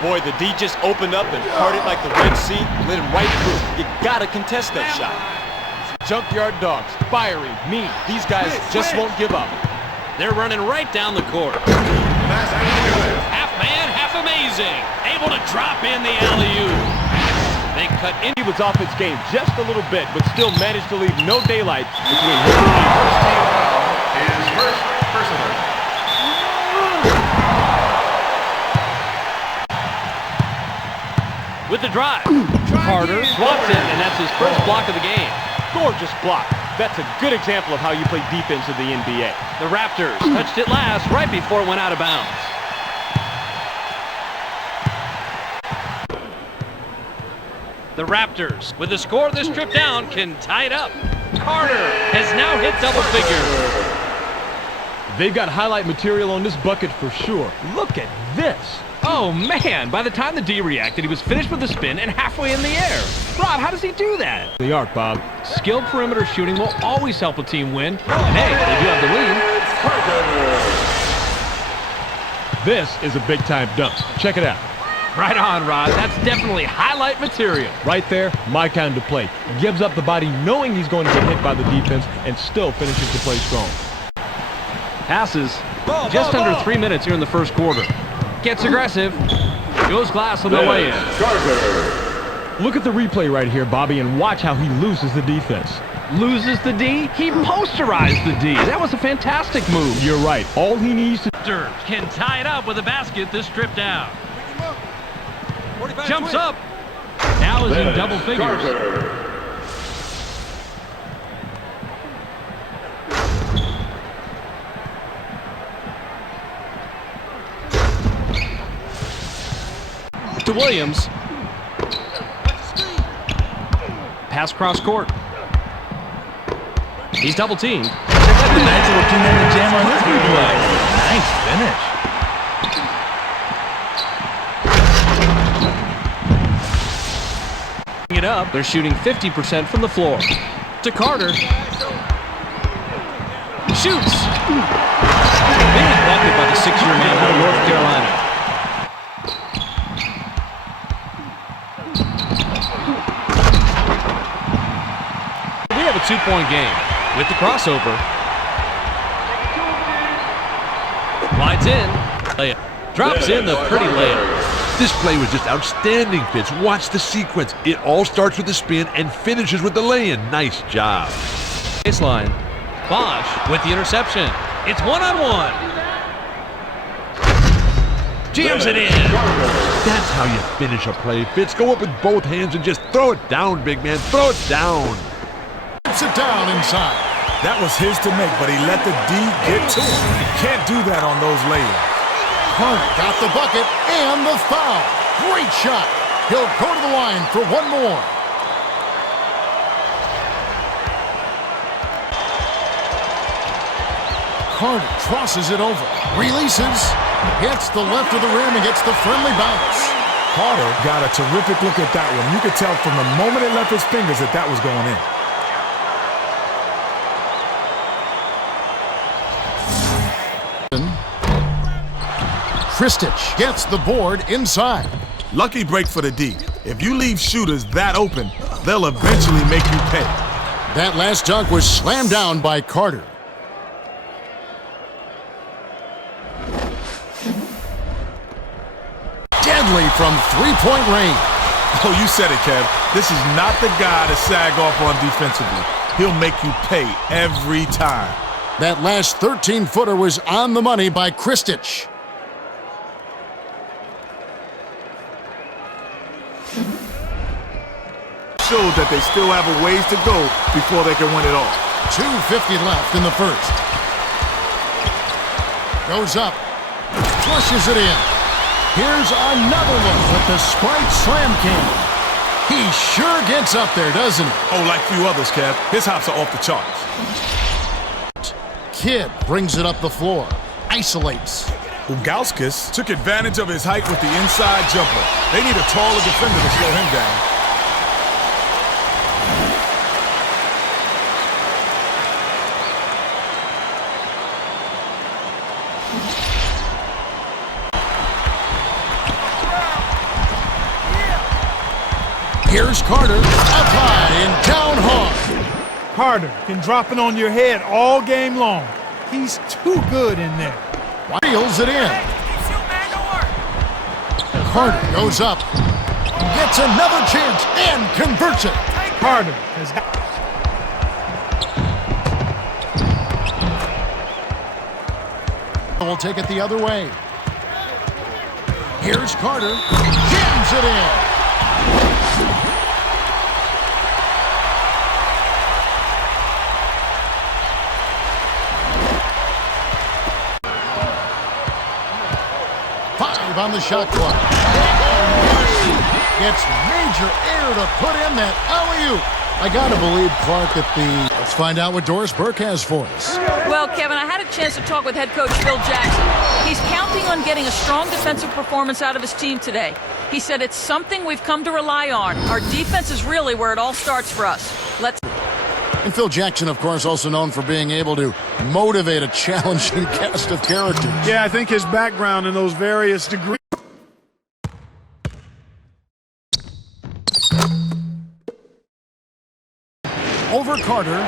Boy, the D just opened up and parted like the Red Sea, lit him right through. You gotta contest that shot. Junkyard dogs, fiery, mean. These guys just won't give up. They're running right down the court. Half man, half amazing. Able to drop in the alley-oop. They cut in. He was off his game just a little bit, but still managed to leave no daylight between him and the First team foul is first personal. With the drive. Carter swats in, and that's his first block of the game. gorgeous block. That's a good example of how you play defense in the NBA. The Raptors touched it last right before it went out of bounds. The Raptors, with the score of this trip down, can tie it up. Carter has now hit double figures. They've got highlight material on this bucket for sure. Look at this. Oh, man. By the time the D reacted, he was finished with the spin and halfway in the air. Rob, how does he do that? The arc, Bob. Skilled perimeter shooting will always help a team win. And hey, they do have the lead. This is a big-time dunk. Check it out. Right on, Rod. That's definitely highlight material. Right there, my kind of play. Gives up the body knowing he's going to get hit by the defense and still finishes the play strong. Passes just under 3 minutes here in the first quarter. Gets aggressive. Goes glass on the way in. Look at the replay right here, Bobby, and watch how he loses the defense. Loses the D? He posterized the D. That was a fantastic move. You're right. All he needs to... Can tie it up with a basket this trip down. Jumps up. Now is in double figures. To Williams. Pass cross court. He's double teamed. Check out the nice little two-handed jam on this replay. Nice finish. It up. They're shooting 50% from the floor. To Carter. Shoots. Big bucket by the 6-year man out of North Carolina. We have a 2-point game with the crossover. Slides in. Layup. Drops in the pretty layup. This play was just outstanding, Fitz. Watch the sequence. It all starts with the spin and finishes with the lay-in. Nice job. Baseline. Bosch with the interception. It's one-on-one. Jams it in. That's how you finish a play, Fitz. Go up with both hands and just throw it down, big man. Throw it down. Puts it down inside. That was his to make, but he let the D get to him. Can't do that on those layups. Carter got the bucket and the foul. Great shot. He'll go to the line for one more. Carter crosses it over. Releases. Hits the left of the rim and gets the friendly bounce. Carter got a terrific look at that one. You could tell from the moment it left his fingers that that was going in. Kristich gets the board inside. Lucky break for the D. If you leave shooters that open, they'll eventually make you pay. That last dunk was slammed down by Carter. Deadly from three-point range. Oh, you said it, Kev. This is not the guy to sag off on defensively. He'll make you pay every time. That last 13-footer was on the money by Kristich. Shows that they still have a ways to go before they can win it all. 2:50 left in the first. Goes up. Flushes it in. Here's another look with the Sprite Slam King. He sure gets up there, doesn't he? Oh, like few others, Kev. His hops are off the charts. Kidd brings it up the floor. Isolates. Ugauskas took advantage of his height with the inside jumper. They need a taller defender to slow him down. Here's Carter, up high and down hard. Carter can drop it on your head all game long. He's too good in there. Reels it in. Carter goes up, gets another chance, and converts it. Carter has got... We'll take it the other way. Here's Carter, jams it in. On the shot clock. It's major error to put in that alley-oop. I gotta believe, Clark, that Let's find out what Doris Burke has for us. Well, Kevin, I had a chance to talk with head coach Phil Jackson. He's counting on getting a strong defensive performance out of his team today. He said it's something we've come to rely on. Our defense is really where it all starts for us. And Phil Jackson, of course, also known for being able to motivate a challenging cast of characters. Yeah, I think his background in those various degrees. Over Carter.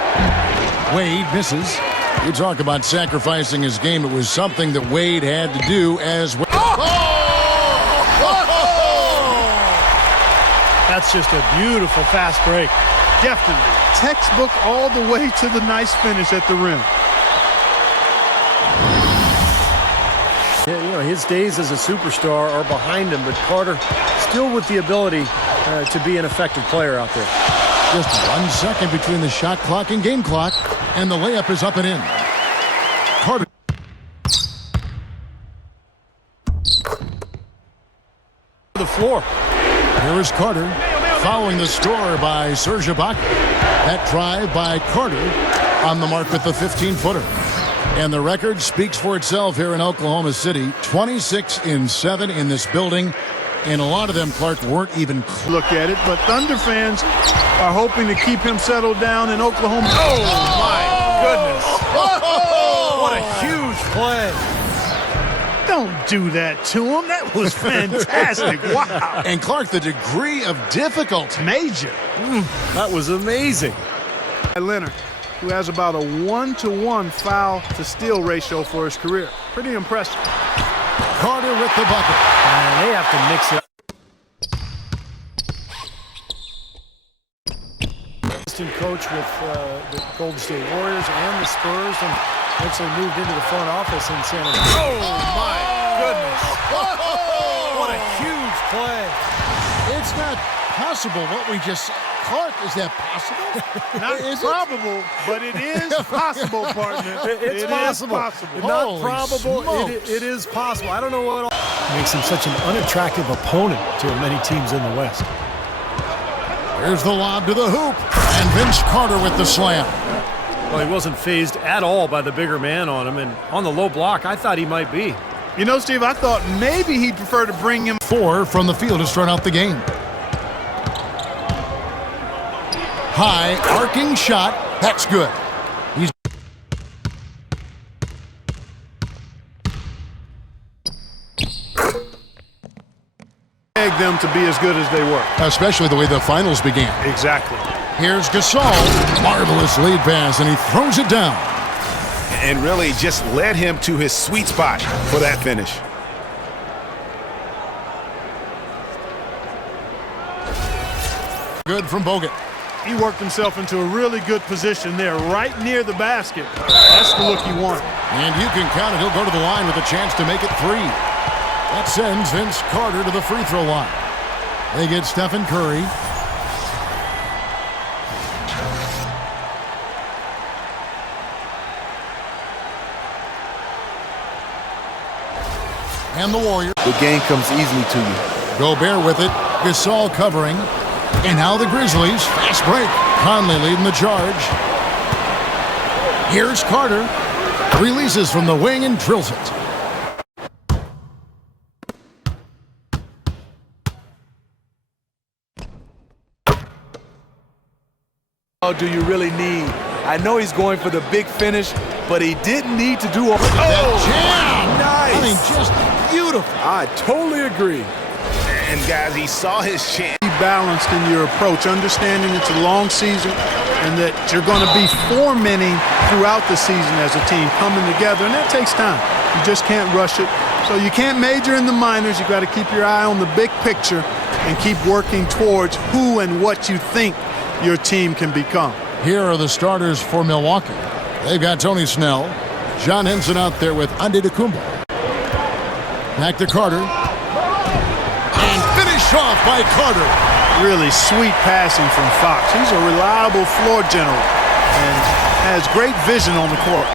Wade misses. You talk about sacrificing his game. It was something that Wade had to do as well. That's just a beautiful fast break. Definitely. Textbook all the way to the nice finish at the rim. Yeah, you know, his days as a superstar are behind him, but Carter still with the ability to be an effective player out there. Just 1 second between the shot clock and game clock, and the layup is up and in. Carter. The floor. Here is Carter, following the score by Serge Ibaka. That drive by Carter on the mark with the 15-footer. And the record speaks for itself here in Oklahoma City. 26-7 in this building. And a lot of them, Clark, weren't even look at it, but Thunder fans are hoping to keep him settled down in Oklahoma. Oh, my goodness. What a huge play. Don't do that to him. That was fantastic. Wow. And Clark, the degree of difficulty. Major. That was amazing. Leonard, who has about a 1-to-1 foul-to-steal ratio for his career. Pretty impressive. Carter with the bucket. And they have to mix it. Assistant coach with the Golden State Warriors and the Spurs, and eventually moved into the front office in San Antonio. Oh, my goodness. What a huge play. It's not possible what we just... Clark, is that possible? Not probable, but it is possible, partner. It's possible. Not probable. It is possible. I don't know what makes him such an unattractive opponent to many teams in the West. Here's the lob to the hoop, and Vince Carter with the slam. Well, he wasn't fazed at all by the bigger man on him, and on the low block, I thought he might be. You know, Steve, I thought maybe he'd prefer to bring him 4 from the field to start out the game. High arcing shot. That's good. He's begged them to be as good as they were. Especially the way the finals began. Exactly. Here's Gasol. Marvelous lead pass, and he throws it down. And really just led him to his sweet spot for that finish. Good from Bogut. He worked himself into a really good position there, right near the basket. That's the look he wanted. And you can count it. He'll go to the line with a chance to make it 3. That sends Vince Carter to the free throw line. They get Stephen Curry. And the Warriors. The game comes easily to you. Gobert with it. Gasol covering. And now the Grizzlies. Fast break. Conley leading the charge. Here's Carter. Releases from the wing and drills it. How do you really need? I know he's going for the big finish, but he didn't need to do all that jam. Nice. I mean, just beautiful. I totally agree. And guys, he saw his chance. balanced in your approach, understanding it's a long season and that you're going to be foremanning throughout the season as a team coming together, and that takes time. You just can't rush it. So you can't major in the minors. You got to keep your eye on the big picture and keep working towards who and what you think your team can become. Here are the starters for Milwaukee. They've got Tony Snell, John Henson out there with Antetokounmpo. Back to Carter. And finish off by Carter. Really sweet passing from Fox. He's a reliable floor general and has great vision on the court.